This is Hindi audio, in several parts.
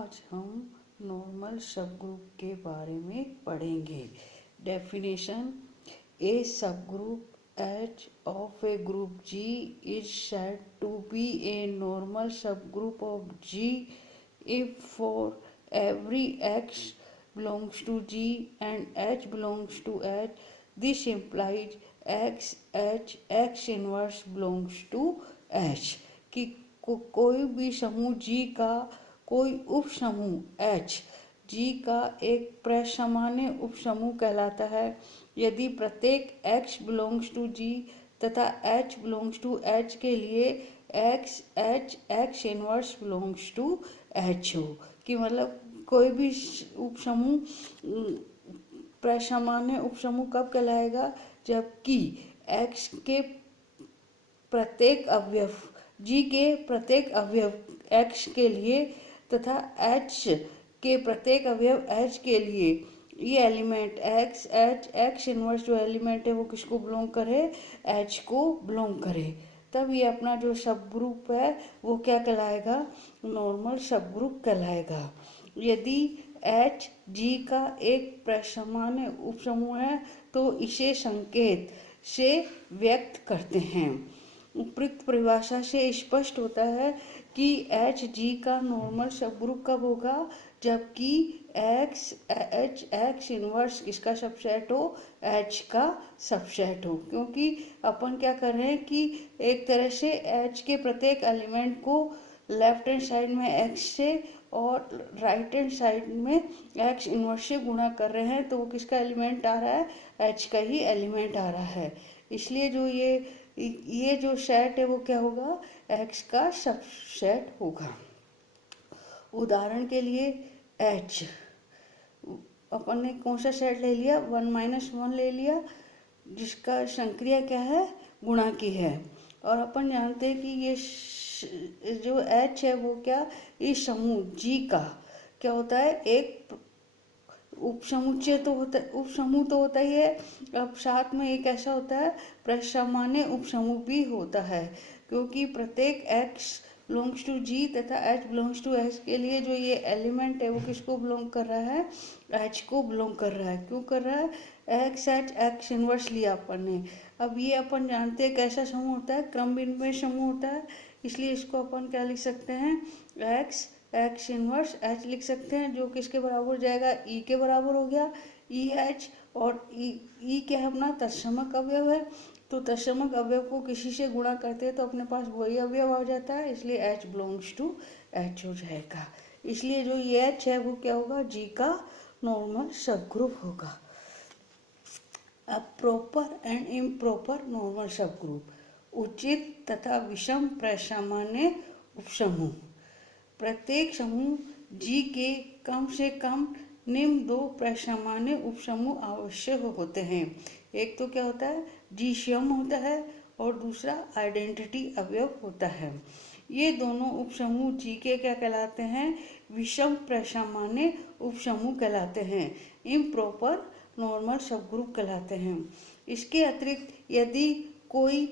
आज हम नॉर्मल सबग्रुप के बारे में पढ़ेंगे। Definition: A subgroup H of a group G is said to be a normal subgroup of G if for every X belongs to G and H belongs to H, this implies X inverse belongs to H। कि कोई भी समूह G का कोई उप समूह H G का एक प्रसामान्य उप समूह कहलाता है यदि प्रत्येक X belongs to G तथा H belongs to H के लिए X inverse belongs to H हो। कि मतलब कोई भी उप समूह प्रसामान्य उप समूह कब कहलाएगा, जबकि X के प्रत्येक अवयव G के प्रत्येक अवयव X के लिए तथा H के प्रत्येक अवयव H के लिए ये एलिमेंट X इनवर्स जो एलिमेंट है वो किसको बिलोंग करे, H को बिलोंग करे। तब ये अपना जो सब ग्रुप है वो क्या कहलाएगा, नॉर्मल सब ग्रुप कहलाएगा। यदि H G का एक प्रसामान्य उपसमूह है तो इसे संकेत से व्यक्त करते हैं। उपयुक्त परिभाषा से स्पष्ट होता है कि H G का नॉर्मल सबग्रुप कब होगा, जबकि X इनवर्स किसका सबसेट हो, H का सबसेट हो। क्योंकि अपन क्या कर रहे हैं कि एक तरह से H के प्रत्येक एलिमेंट को लेफ्ट हैंड साइड में X से और राइट हैंड साइड में X इनवर्स से गुणा कर रहे हैं, तो वो किसका एलिमेंट आ रहा है, H का ही एलिमेंट आ रहा है। इसलिए जो ये जो सेट है वो क्या होगा, X का सबसेट होगा। उदाहरण के लिए H अपन ने कौन सा सेट ले लिया, 1-1 ले लिया, जिसका संक्रिया क्या है, गुणा की है। और अपन जानते हैं कि ये जो H है वो क्या, इस समूह G का क्या होता है, एक उपसमुच्चय तो होता है, उपसमूह तो होता ही है, अब साथ में एक ऐसा होता है प्रसामान्य उपसमूह भी होता है। क्योंकि प्रत्येक X बिलोंग्स टू G तथा H बिलोंग्स टू H के लिए जो ये एलिमेंट है वो किसको बिलोंग कर रहा है, H को बिलोंग कर रहा है। क्यों कर रहा है, X इनवर्स लिया अपन ने। अब ये अपन जानते हैं कैसा समूह होता है, क्रम विनिमय समूह होता है, इसलिए इसको अपन क्या लिख सकते हैं, X इनवर्स H लिख सकते हैं, जो किसके बराबर हो जाएगा, E के बराबर हो गया, EH। और E क्या है, अपना तत्समक अवयव है, तो तत्समक अवयव को किसी से गुणा करते हैं तो अपने पास वही अवयव आ जाता है, इसलिए H बिलोंग्स टू H हो जाएगा। इसलिए जो ये H है वो क्या होगा, G का नॉर्मल सबग्रुप होगा। अब proper and improper normal subgroup: उचित तथा विषम प्रसामान्य उपसमूह। प्रत्येक समूह G के कम से कम निम्न दो प्रसामान्य उपसमूह आवश्यक होते हैं। एक तो क्या होता है, G सम होता है और दूसरा आइडेंटिटी अवयव होता है। ये दोनों उपसमूह G के क्या कहलाते हैं, विषम प्रसामान्य उपसमूह कहलाते हैं, इम्प्रॉपर नॉर्मल सबग्रुप कहलाते हैं। इसके अतिरिक्त यदि कोई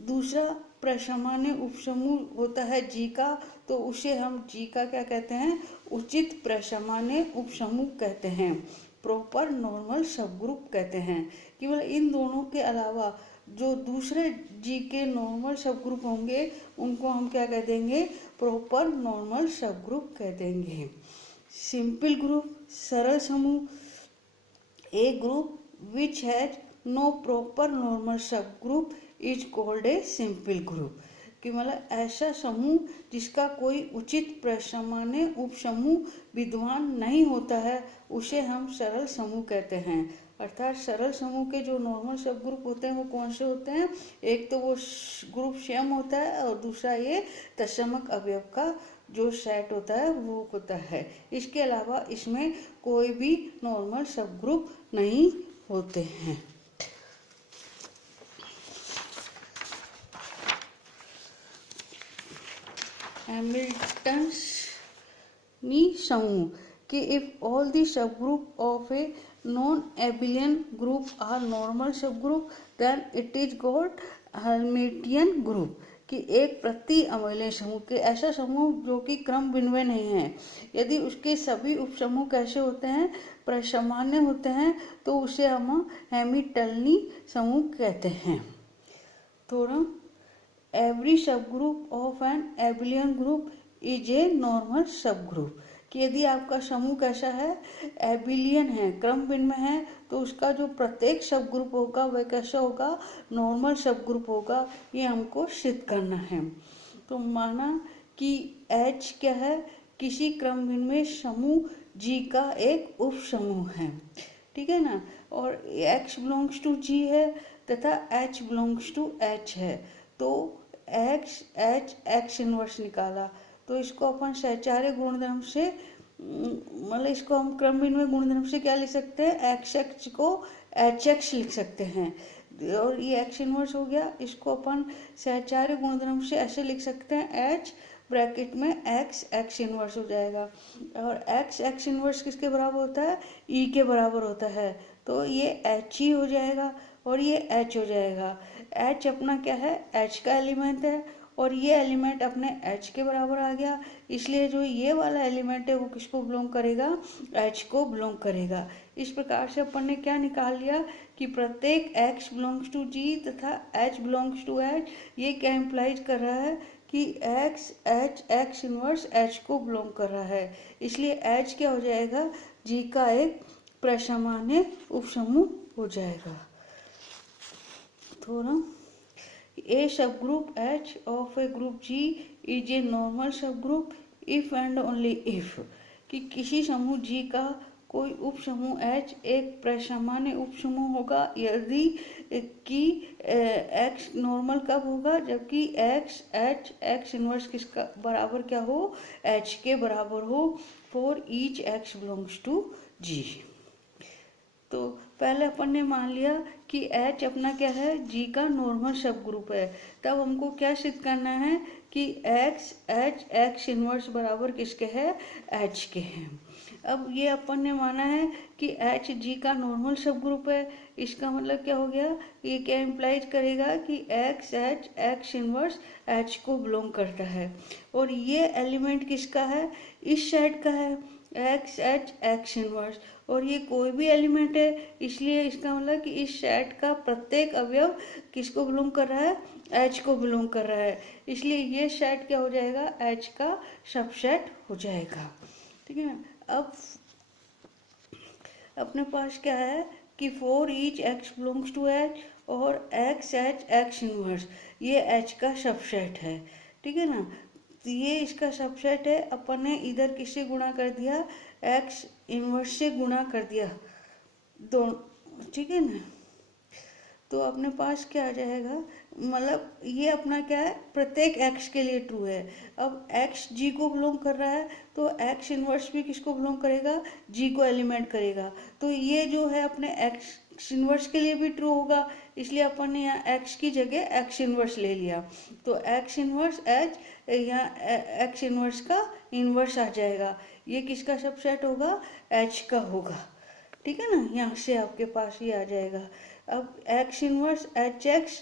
दूसरा प्रसामान्य उपसमूह होता है G का, तो उसे हम G का क्या कहते हैं, उचित प्रसामान्य उपसमूह कहते हैं, प्रॉपर नॉर्मल सबग्रुप कहते हैं। केवल इन दोनों के अलावा जो दूसरे G के नॉर्मल सबग्रुप होंगे उनको हम क्या कह देंगे, प्रॉपर नॉर्मल सबग्रुप कह देंगे। सिंपल ग्रुप, सरल समूह: a group which has no proper normal subgroup is called a simple group. कि मतलब ऐसा समूह जिसका कोई उचित प्रसामान्य उपसमूह विद्यमान नहीं होता है उसे हम सरल समूह कहते हैं। अर्थात सरल समूह के जो नॉर्मल सबग्रुप होते हैं वो कौन से होते हैं, एक तो वो ग्रुप स्वयं होता है और दूसरा ये तत्समक अवयव का जो सेट होता है वो होता है। इसके अलावा इसमें कोई भी नॉर्मल सबग्रुप नहीं होते हैं। हैमिल्टन समूह कि if all the subgroup of a non abelian group are normal subgroup then it is called Hamiltonian group. कि एक प्रति अम्लीय समूह के ऐसा समूह जो कि क्रम भिन्न नहीं है, यदि उसके सभी उपसमूह कैसे होते हैं, प्रसामान्य होते हैं, तो उसे हम हैमिल्टनियन समूह कहते हैं। थोड़ा every subgroup of an abelian group is a normal subgroup, कि यदि आपका समूह कैसा है, एबिलियन है, क्रम भिन्न में है, तो उसका जो प्रत्येक सब ग्रुप होगा वह कैसा होगा, नॉर्मल सब ग्रुप होगा। ये हमको सिद्ध करना है। तो माना कि H क्या है, किसी क्रम भिन्न में समूह G का एक उप समूह है, ठीक है ना, और X बिलोंग्स टू G है तथा H बिलोंग्स टू H है। तो X H X इनवर्स निकाला, तो इसको अपन सहचार्य गुणधर्म से मतलब इसको हम क्रम भिन्न में गुणधर्म से क्या लिख सकते हैं, एक्स एक्स को एच एक्स लिख सकते हैं, और ये एक्स इनवर्स हो गया। इसको अपन सहचार्य गुणधर्म से ऐसे लिख सकते हैं, एच ब्रैकेट में एक्स एक्स इनवर्स हो जाएगा, और एक्स एक्स इनवर्स किसके बराबर होता है, ई के बराबर होता है। तो ये एच ही हो जाएगा और ये एच हो जाएगा। एच अपना क्या है, एच का एलिमेंट है, और ये एलिमेंट अपने H के बराबर आ गया, इसलिए जो ये वाला एलिमेंट है वो किसको बिलोंग करेगा, H को बिलोंग करेगा। इस प्रकार से अपन ने क्या निकाल लिया कि प्रत्येक X बिलोंग्स टू G तथा H बिलोंग्स टू H। ये क्या इम्प्लाइज कर रहा है कि X H X inverse H को बिलोंग कर रहा है, इसलिए H क्या हो जाएगा, G का एक प्रसामान्य उपसमूह हो जाएगा। थोड़ा A subgroup H of a group G is a normal subgroup if and only if, कि किसी समूह G का कोई उप समूह H एक प्रसामान्य उप समूह होगा यदि कि X नॉर्मल कब होगा, जबकि X H X इनवर्स किसका बराबर क्या हो, H के बराबर हो, for each X belongs to G। तो पहले अपन ने मान लिया कि H अपना क्या है, G का नॉर्मल सब ग्रुप है। तब हमको क्या सिद्ध करना है कि X H X इनवर्स बराबर किसके है, H के हैं। अब ये अपन ने माना है कि H G का नॉर्मल सब ग्रुप है, इसका मतलब क्या हो गया, ये क्या इम्प्लाइज करेगा कि X H X inverse H को बिलोंग करता है, और ये एलिमेंट किसका है, इस साइड का है, X H X इनवर्स, और ये कोई भी एलिमेंट है, इसलिए इसका मतलब कि इस सेट का प्रत्येक अवयव किसको बिलोंग कर रहा है, H को बिलोंग कर रहा है, इसलिए ये सेट क्या हो जाएगा, H का सबसेट हो जाएगा, ठीक है ना। अब अपने पास क्या है कि for each X belongs to H और X H X इनवर्स, ये H का सबसेट है, ठीक है ना। तो ये इसका सबसेट है, अपन ने इधर किससे गुणा कर दिया, X इनवर्स से गुणा कर दिया दोनों, ठीक है ना। तो अपने पास क्या आ जाएगा, मतलब ये अपना क्या है, प्रत्येक X के लिए ट्रू है। अब X G को बिलोंग कर रहा है, तो X इनवर्स भी किसको बिलोंग करेगा, G को एलिमेंट करेगा, तो ये जो है अपने X इनवर्स के लिए भी ट्रू होगा, इसलिए अपन ने यहाँ X की जगह X इनवर्स ले लिया, तो X इनवर्स H यहाँ X इनवर्स का इनवर्स आ जाएगा, ये किसका सबसेट होगा, H का होगा, ठीक है ना। यहाँ से आपके पास ये आ जाएगा। अब X इनवर्स H X,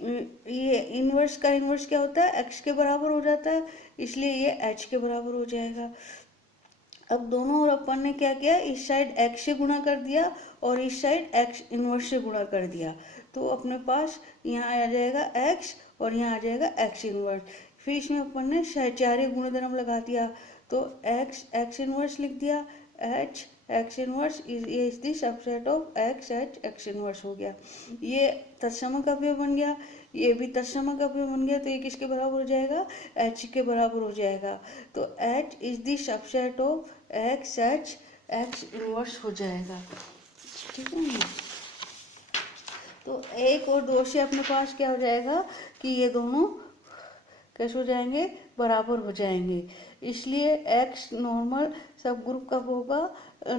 ये इनवर्स का इनवर्स क्या होता है, X के बराबर हो जाता है, इसलिए ये H के बराबर हो जाएगा। अब दोनों और अपन ने क्या किया, इस साइड X से गुणा कर दिया और इस साइड X इनवर्स से गुणा कर दिया, तो अपने पास यहाँ आ जाएगा X और यहाँ आ जाएगा X इनवर्स। फिर इसमें अपन ने सहचार्य गुणधर्म लगा दिया, तो X X इनवर्स लिख दिया, H X inverse is the subset of X H X inverse हो गया। ये तत्समक अवयव बन गया, ये भी तत्समक अवयव बन गया, तो ये किसके बराबर हो जाएगा, H के बराबर हो जाएगा। तो H is the subset of X H X inverse हो जाएगा, ठीक है ना। तो एक और दो से अपने पास क्या हो जाएगा कि ये दोनों कैसे हो जाएंगे, बराबर हो जाएंगे, इसलिए X नॉर्मल सब ग्रुप कब होगा,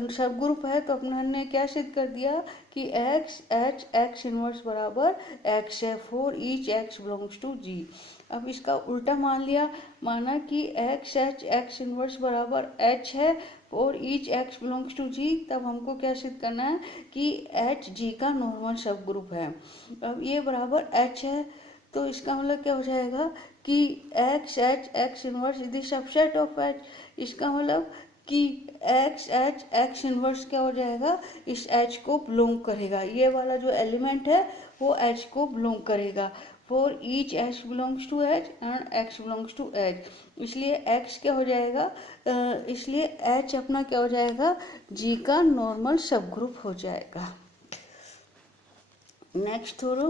सब ग्रुप है, तो अपने ने क्या सिद्ध कर दिया कि X H X इनवर्स बराबर X है, for each X belongs to G। अब इसका उल्टा मान लिया, माना कि X H X इनवर्स बराबर H है और each X belongs to G, तब हमको क्या सिद्ध करना है कि H G का नॉर्मल सब ग्रुप है। अब ये बराबर H है, तो इसका मतलब क्या हो जाएगा कि एक्स एच एक्स इनवर्स यदि सबसेट ऑफ एच, इसका मतलब कि एक्स एच एक्स इनवर्स क्या हो जाएगा, इस एच को बिलोंग करेगा, ये वाला जो एलिमेंट है वो एच को बिलोंग करेगा। For each H belongs to H and X belongs to H, इसलिए एक्स क्या हो जाएगा, इसलिए एच अपना क्या हो जाएगा, जी का नॉर्मल सब ग्रुप हो जाएगा। नेक्स्ट थोड़ा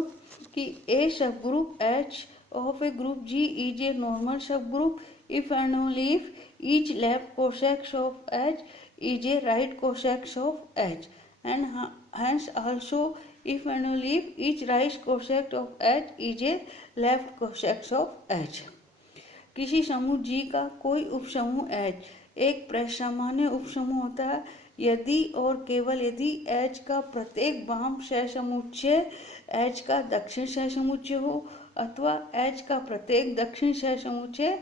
कि ए सब group H of a group G is a normal subgroup if and only if each left cosec of H is a right cosec of H, and hence also if and only if each right cosec of H is a left cosec of H। किसी समूह G का कोई उपसमूह H एक प्रसामान्य उपसमूह होता है यदि और केवल यदि H का प्रत्येक वाम सहसमुच्चय H का दक्षिण सहसमुच्चय हो अथवा H का प्रत्येक दक्षिण सहसमुच्चय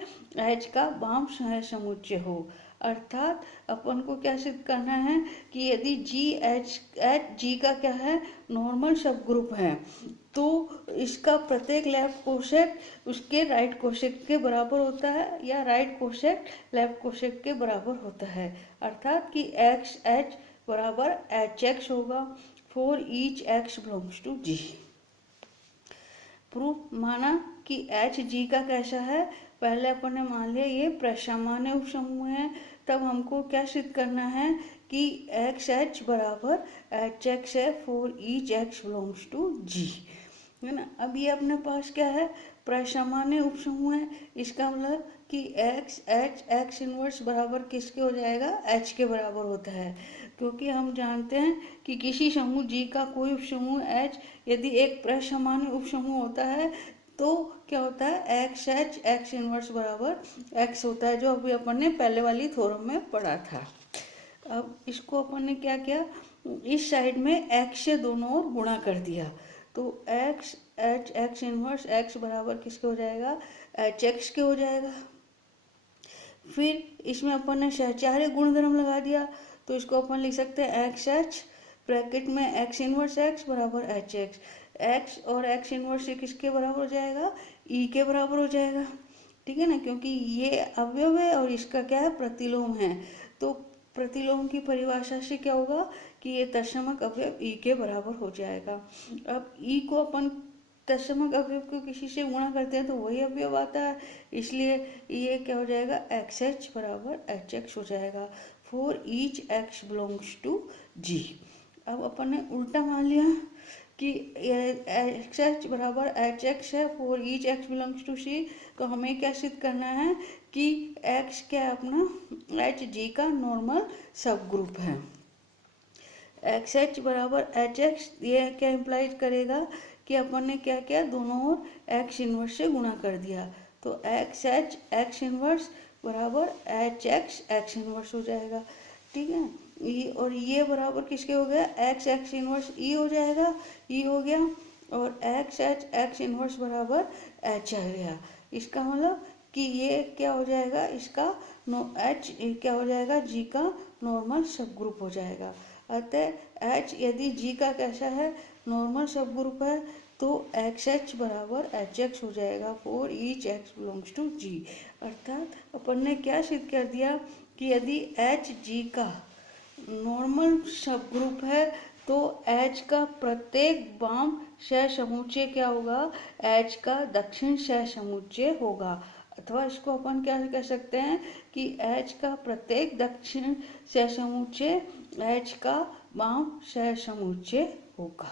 H का वाम सहसमुच्चय हो। अर्थात अपन को क्या सिद्ध करना है कि यदि H G का क्या है, नॉर्मल सब ग्रुप है, तो इसका प्रत्येक लेफ्ट कोसेक उसके राइट कोसेक के बराबर होता है या राइट कोसेक लेफ्ट कोसेक के बराबर होता है। अर्थात कि एक्स एच बराबर एच एक्स होगा for each X belongs to G. Proof माना कि एच जी का कैसा है, पहले अपन ने मान लिया ये प्रसामान्य उपसमूह है, तब हमको क्या सिद्ध करना है कि एक्स एच बराबर एच एक्स है for each X belongs to G, है ना। अब ये अपने पास क्या है, प्रसामान्य उपसमूह है, इसका मतलब कि एक्स एच एक्स इनवर्स बराबर किसके हो जाएगा, एच के बराबर होता है, क्योंकि हम जानते हैं कि किसी समूह जी का कोई उपसमूह एच यदि एक प्रसामान्य उपसमूह होता है तो क्या होता है, एक्स एच एक्स इनवर्स बराबर एक्स होता है, जो अभी अपन ने पहले वाली थ्योरम में पढ़ा था। अब इसको अपन ने क्या किया, इस साइड में एक्स से दोनों ओर गुणा कर दिया, तो X H x inverse x बराबर किसके हो जाएगा, एच एक्स के हो जाएगा। फिर इसमें अपन ने सहचार्य गुणधर्म लगा दिया, तो इसको अपन लिख सकते हैं एक्स एच ब्रैकेट में एक्स इनवर्स एक्स बराबर एच एक्स, एक्स और एक्स इनवर्स किसके बराबर हो जाएगा, ई के बराबर हो जाएगा, ठीक है ना, क्योंकि ये अवयव है और इसका क्या है, प्रतिलोम है, तो प्रतिलोम की परिभाषा से क्या होगा कि ये तत्समक अवयव ई के बराबर हो जाएगा। अब ई को अपन तत्समक अवयव को किसी से गुणा करते हैं तो वही अवयव आता है, इसलिए ये क्या हो जाएगा, एक्स एच बराबर एच एक्स हो जाएगा for each X belongs to G. अब अपन ने उल्टा मान लिया कि एक्स एच बराबर एच एक्स है for each X belongs to C, तो हमें क्या सिद्ध करना है कि एक्स क्या है अपना, एच जी का नॉर्मल सब ग्रुप है। एक्स एच बराबर एच एक्स, ये क्या इम्प्लाई करेगा कि अपन ने क्या किया, दोनों ओर एक्स इनवर्स से गुणा कर दिया, तो एक्स एच एक्स इनवर्स बराबर एच एक्स एक्स इनवर्स हो जाएगा, ठीक है। और ये बराबर किसके हो गया, एक्स एक्स इनवर्स ई हो जाएगा, ई हो गया, और एक्स एच एक्स इनवर्स बराबर एच आ गया। इसका मतलब कि ये क्या हो जाएगा, इसका एच क्या हो जाएगा, जी का नॉर्मल सब ग्रुप हो जाएगा। अतः एच यदि जी का कैसा है, नॉर्मल सब ग्रुप है, तो एक्स एच बराबर एच एक्स हो जाएगा for each X belongs to G. अर्थात अपन ने क्या सिद्ध कर दिया कि यदि एच जी का नॉर्मल सब ग्रुप है तो एच का प्रत्येक वाम सहसमुच्चय क्या होगा, एच का दक्षिण सहसमुच्चय होगा, अथवा इसको अपन क्या कह सकते हैं कि एच का प्रत्येक दक्षिण सहसमुच्चय एच का वाम सहसमुच्चय होगा।